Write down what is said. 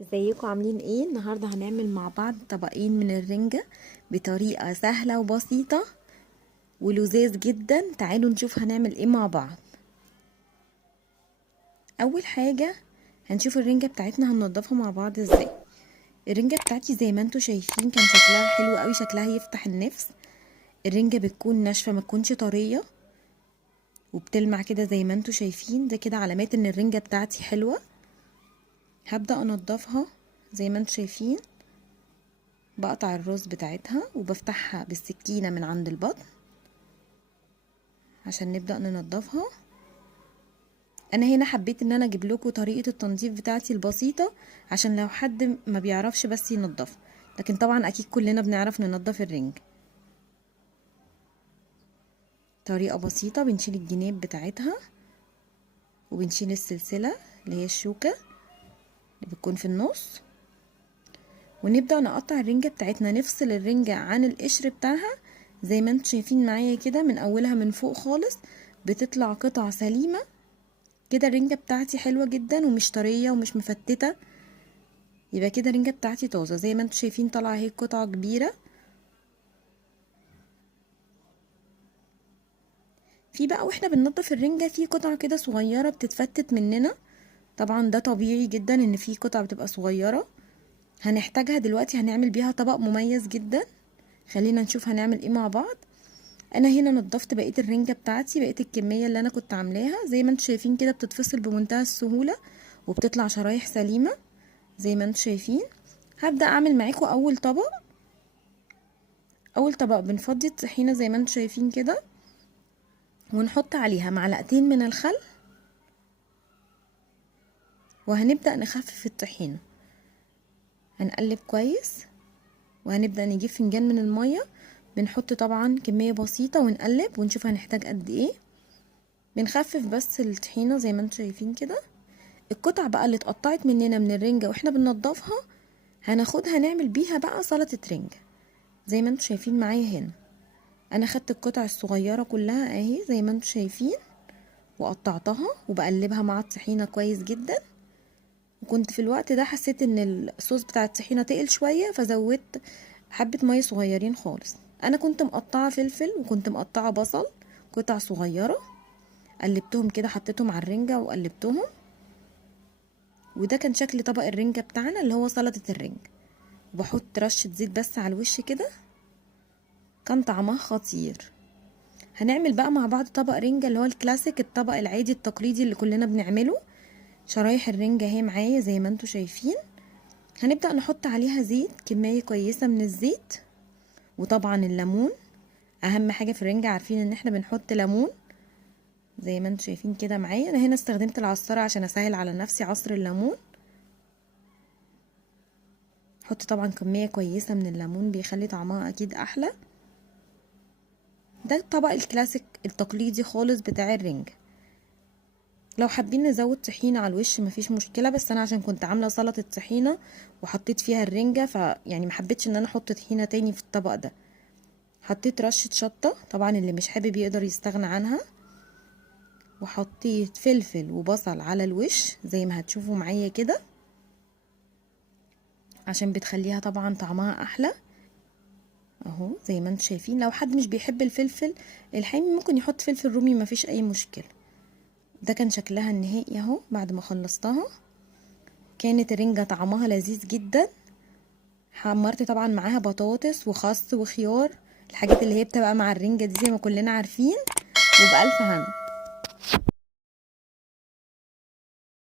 ازيكم عاملين ايه؟ النهارده هنعمل مع بعض طبقين من الرنجة بطريقة سهلة وبسيطة ولذيذ جدا. تعالوا نشوف هنعمل ايه مع بعض. اول حاجة هنشوف الرنجة بتاعتنا هننضفها مع بعض ازاي. الرنجة بتاعتي زي ما انتوا شايفين كان شكلها حلو قوي، شكلها يفتح النفس. الرنجة بتكون ناشفة ما تكونش طرية وبتلمع كده زي ما انتوا شايفين، ده كده علامات ان الرنجة بتاعتي حلوة. هبدأ انضفها زي ما انتوا شايفين. بقطع الراس بتاعتها وبفتحها بالسكينة من عند البطن عشان نبدأ ننضفها. انا هنا حبيت ان انا اجيب لكم طريقة التنظيف بتاعتي البسيطة عشان لو حد ما بيعرفش بس ينضف، لكن طبعا اكيد كلنا بنعرف ننضف الرنج. طريقة بسيطة، بنشيل الجناب بتاعتها وبنشيل السلسلة اللي هي الشوكة اللي بتكون في النص، ونبدأ نقطع الرنجة بتاعتنا. نفصل الرنجة عن القشر بتاعها زي ما انتم شايفين معايا كده، من اولها من فوق خالص بتطلع قطع سليمة كده. الرنجة بتاعتي حلوة جدا ومش طرية ومش مفتتة، يبقى كده الرنجة بتاعتي طازة. زي ما انتم شايفين طالعة اهي قطعة كبيرة. في بقى واحنا بننضف الرنجة في قطعة كده صغيرة بتتفتت مننا، طبعا ده طبيعي جدا ان في قطعة بتبقى صغيرة هنحتاجها دلوقتي، هنعمل بيها طبق مميز جدا. خلينا نشوف هنعمل ايه مع بعض. انا هنا نضفت بقيه الرنجه بتاعتي، بقيه الكميه اللي انا كنت عاملاها زي ما انتم شايفين كده بتتفصل بمنتهى السهوله وبتطلع شرايح سليمه زي ما انتم شايفين. هبدا اعمل معاكم اول طبق. اول طبق بنفضي الطحينه زي ما انتم شايفين كده، ونحط عليها معلقتين من الخل، وهنبدا نخفف الطحينه. هنقلب كويس وهنبدا نجيب فنجان من الميه، بنحط طبعا كميه بسيطه ونقلب ونشوف هنحتاج قد ايه. بنخفف بس الطحينه زي ما انتم شايفين كده. القطع بقى اللي اتقطعت مننا من الرنجة واحنا بننضفها هناخدها نعمل بيها بقى سلطة رنجة زي ما انتم شايفين معايا هنا. انا خدت القطع الصغيرة كلها اهي زي ما انتم شايفين وقطعتها وبقلبها مع الطحينة كويس جدا. وكنت في الوقت ده حسيت ان الصوص بتاع الطحينة تقل شوية فزودت حبة مية صغيرين خالص. انا كنت مقطعة فلفل وكنت مقطعة بصل قطع صغيرة، قلبتهم كده حطيتهم على الرنجة وقلبتهم، وده كان شكل طبق الرنجة بتاعنا اللي هو سلطة الرنج. وبحط رشة زيت بس على الوش كده، كان طعمها خطير. هنعمل بقى مع بعض طبق رنجة اللي هو الكلاسيك، الطبق العادي التقليدي اللي كلنا بنعمله. شرايح الرنجة اهي معايا زي ما انتوا شايفين. هنبدأ نحط عليها زيت، كمية كويسة من الزيت، وطبعا الليمون اهم حاجة في الرنجة، عارفين ان احنا بنحط ليمون زي ما انتوا شايفين كده معايا. انا هنا استخدمت العصارة عشان اسهل على نفسي عصر الليمون. حط طبعا كمية كويسة من الليمون بيخلي طعمها اكيد احلى. ده الطبق الكلاسيك التقليدي خالص بتاع الرنج. لو حابين نزود طحينة على الوش مفيش مشكلة، بس انا عشان كنت عاملة سلطة طحينة وحطيت فيها الرنجة يعني محبتش ان انا احط طحينة تاني في الطبق ده. حطيت رشة شطة، طبعا اللي مش حابب يقدر يستغنى عنها. وحطيت فلفل وبصل على الوش زي ما هتشوفوا معايا كده عشان بتخليها طبعا طعمها احلى اهو زي ما انتم شايفين. لو حد مش بيحب الفلفل الحامي ممكن يحط فلفل رومي مفيش اي مشكلة. ده كان شكلها النهائي اهو بعد ما خلصتها. كانت الرنجة طعمها لذيذ جدا. حمرت طبعا معاها بطاطس وخس وخيار، الحاجات اللي هي بتبقى مع الرنجة دي زي ما كلنا عارفين. وبألف هنا.